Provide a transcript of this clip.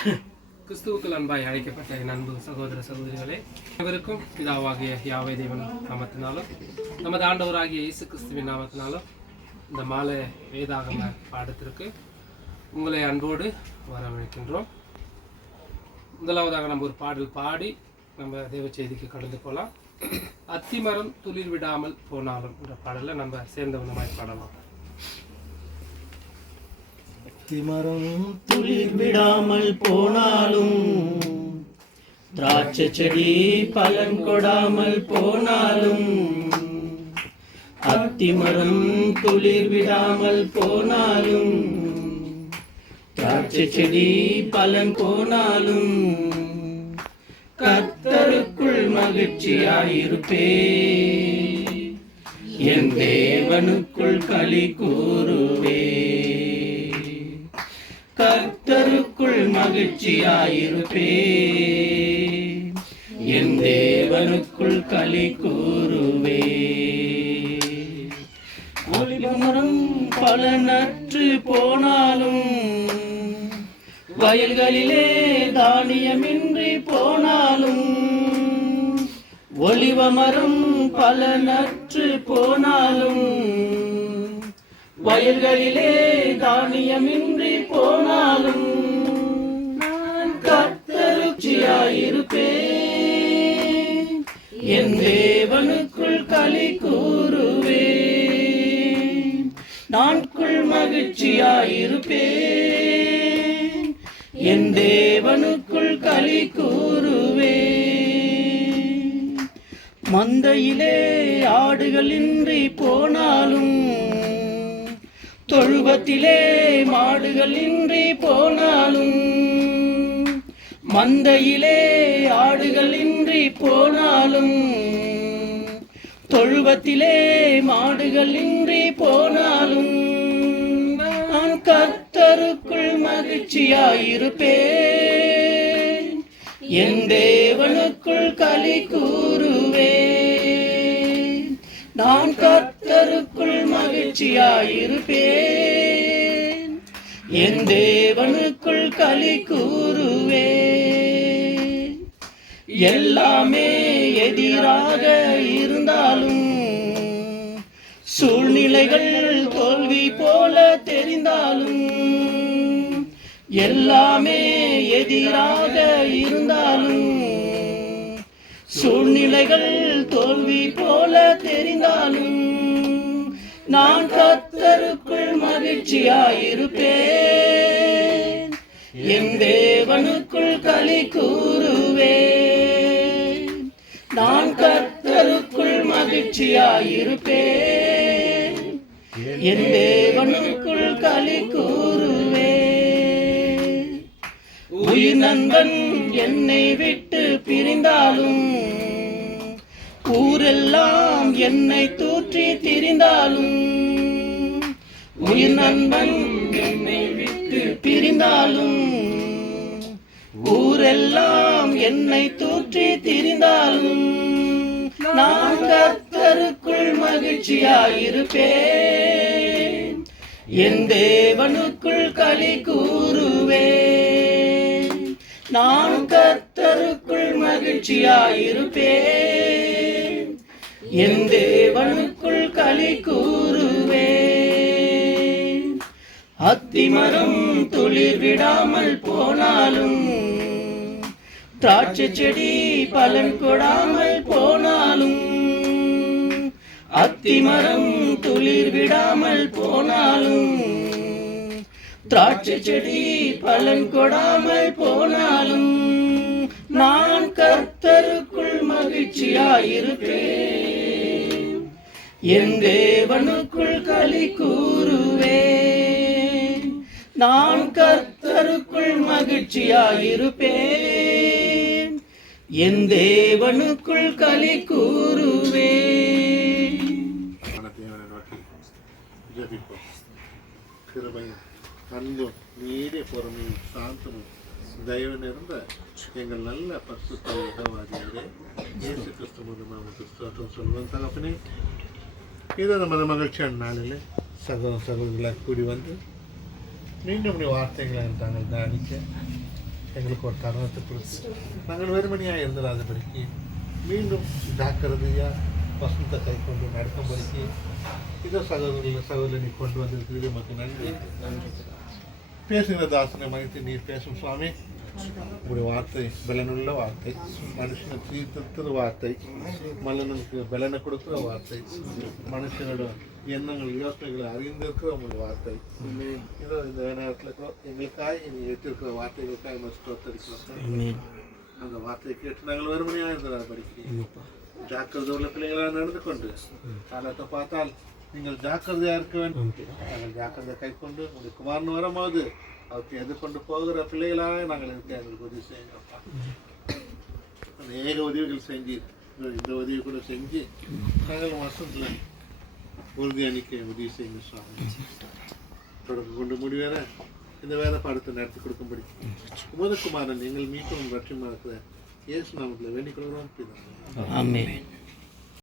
கிறிஸ்துவுக்குள் அன்பாய் அழைக்கப்பட்ட என் அன்பு சகோதர சகோதரிகளே, அனைவருக்கும் பிதாவாகிய யாவே தேவன் நாமத்தினாலும் நமது ஆண்டவராகிய இயேசு கிறிஸ்துவின் நாமத்தினாலும் இந்த மாலை வேதாகம பாடத்திற்கு உங்களை அன்போடு வரவழைக்கின்றோம். முதலாவதாக நம்ம ஒரு பாடல் பாடி நம்ம தேவ செய்திக்கு கடந்து போகலாம். அத்திமரம் துளிர் விடாமல் போனாலும் என்ற பாடலை நம்ம சேர்ந்தவனமாய் பாடலாம். அத்திமரம் துளிர் விடாமல் போனாலும், திராட்சை செடி பலன் கொடாமல் போனாலும், அத்திமரம் துளிர் விடாமல் போனாலும், திராட்சை செடி பலன் போனாலும், கர்த்தருக்குள் மகிழ்ச்சியாயிருப்பே, என் தேவனுக்குள் களி கூறுவே. கர்த்தருக்குள் மகிழ்ச்சியாயிருப்பே, என் தேவனுக்குள் களி கூறுவே. ஒலிவமரம் பலனற்று போனாலும், வயல்களிலே தானியமின்றி போனாலும், ஒலிவமரம் பலனற்று போனாலும், வயல்களிலே தானியமின்றி போனாலும், நான் கர்த்தருக்குள்ளாயிருப்பேன், என் தேவனுக்குள் களி கூறுவேன். நான்குள் மகிழ்ச்சியாயிருப்பேன், என் தேவனுக்குள் களி கூறுவேன். மந்தையிலே ஆடுகளின்றி போனாலும், தொழுவத்திலே மாடுகள் இன்றி போனாலும், மந்தையிலே ஆடுகள் இன்றி போனாலும், தொழுவத்திலே மாடுகள் இன்றி போனாலும், நான் கர்த்தருக்குள் மகிழ்ச்சியாயிருப்பேன், என் தேவனுக்குள் களி கூறுவேன். நான் கர்த்தருக்குள் மகிழ்ச்சியாயிருப்பேன், என் தேவனுக்குள் களி கூறுவேன். எல்லாமே எதிராக இருந்தாலும், சூழ்நிலைகள் தோல்வி போல தெரிந்தாலும், எல்லாமே எதிராக இருந்தாலும், சூழ்நிலைகள் தோல்வி போல தெரிந்தாலும், நான் கர்த்தருக்குள் மகிழ்ச்சியாயிருப்பேன், என் தேவனுக்குள் களி கூறுவேன். நான் கர்த்தருக்குள் மகிழ்ச்சியாயிருப்பேன், என் தேவனுக்குள் களி கூறுவேன். உயிர் நண்பன் என்னை விட்டு பிரிந்தாலும், ஊரெல்லாம் என்னை தூற்றி திரிந்தாலும், உயிர் நண்பன் என்னை விட்டு பிரிந்தாலும், ஊரெல்லாம் என்னை தூற்றி திரிந்தாலும், நான் கர்த்தருக்குள் மகிழ்ச்சியாயிருப்பேன், என் தேவனுக்குள் களி கூறுவேன். நான் கர்த்தருக்குள் மகிழ்ச்சியாயிருப்பேன், என் தேவனுக்குள் களி கூறுவேன். அத்திமரம் துளிர் விடாமல் போனாலும், திராட்சை செடி பலன் கொடாமல் போனாலும், அத்திமரம் துளிர் விடாமல் போனாலும், திராட்சை செடி பலன் கொடாமல் போனாலும், நான் கர்த்தருக்குள் மகிழ்ச்சியாயிருப்பேன், என் தேவனுக்குள் களி கூறுவேன். நான் கர்த்தருக்குள் மகிழ்ச்சியாயிருப்பேன், என் தேவனுக்குள் களி கூறுவேன். அன்பும் நீடிய பொறுமையும் சாந்தமும் தயவு நிறைந்த எங்கள் நல்ல பரிசுத்த யெகோவாவே, இயேசு கிறிஸ்து மூலமாக கிறிஸ்துவம் சொல்லுவோம். தகப்பனே, இதோ நமது மகிழ்ச்சியான நாளில் சகோதரர்களாக கூடி வந்து மீண்டும் வார்த்தைகளை நாங்கள் தியானிக்க எங்களுக்கு ஒரு தருணத்தை கொடுத்து நாங்கள் வெறுமணியாக இருந்துடாதபடிக்கு மீண்டும் ஜாக்கிரதையாக வசந்த கை கொண்டு நடக்கும்படிக்கு இதோ சகோதரனை கொண்டு வந்திருக்கிறது நமக்கு நன்றி. பேசுகிற தாசனை மதித்து நீர் பேசும் சுவாமி. உங்களுடைய வார்த்தை பலனுள்ள வார்த்தை, மனுஷனை தீர்த்திருக்கிற வார்த்தை, மல்லனுக்கு பலனை கொடுக்குற வார்த்தை, மனுஷனோட எண்ணங்கள் யோசனைகளை அறிந்திருக்கிற உங்களுடைய வார்த்தை. இதோ இந்த நேரத்தில் கூட எங்களுக்காக நீ ஏற்றிருக்கிற வார்த்தைகளுக்காக ஸ்தோத்தரிக்கிறோம். அந்த வார்த்தையை கேட்டு நாங்கள் வெறுமனையாக இருந்தால் படிக்க ஜாக்கிரதை உள்ள பிள்ளைகளாக நடந்து கொண்டு காலத்தை பார்த்தால் நீங்கள் ஜாக்கிரதையாக இருக்க வேண்டும். நாங்கள் ஜாக்கிரதை கை கொண்டு உங்களுடைய குமாரன் வரும்போது அவருக்கு எதிர்கொண்டு போகிற பிள்ளைகளாக நாங்கள் இருக்க எங்களுக்கு உதவி செய்யுங்கப்பா. அநேக உதவிகள் செஞ்சு இந்த உதவி கூட செஞ்சு நாங்கள் வருஷத்தில் உறுதி அணிக்க உதவி செய்யுங்க சுவாமி. தொடர்பு கொண்டு முடிவேற இந்த வேத பாடத்தை நடத்தி கொடுக்கும்படி உமது குமாரன் எங்கள் மீட்டும் ரட்சியமாக இருக்கிற இயேசு நாமத்தில் வேண்டிக் கொள்கிறோம். ஆமென்.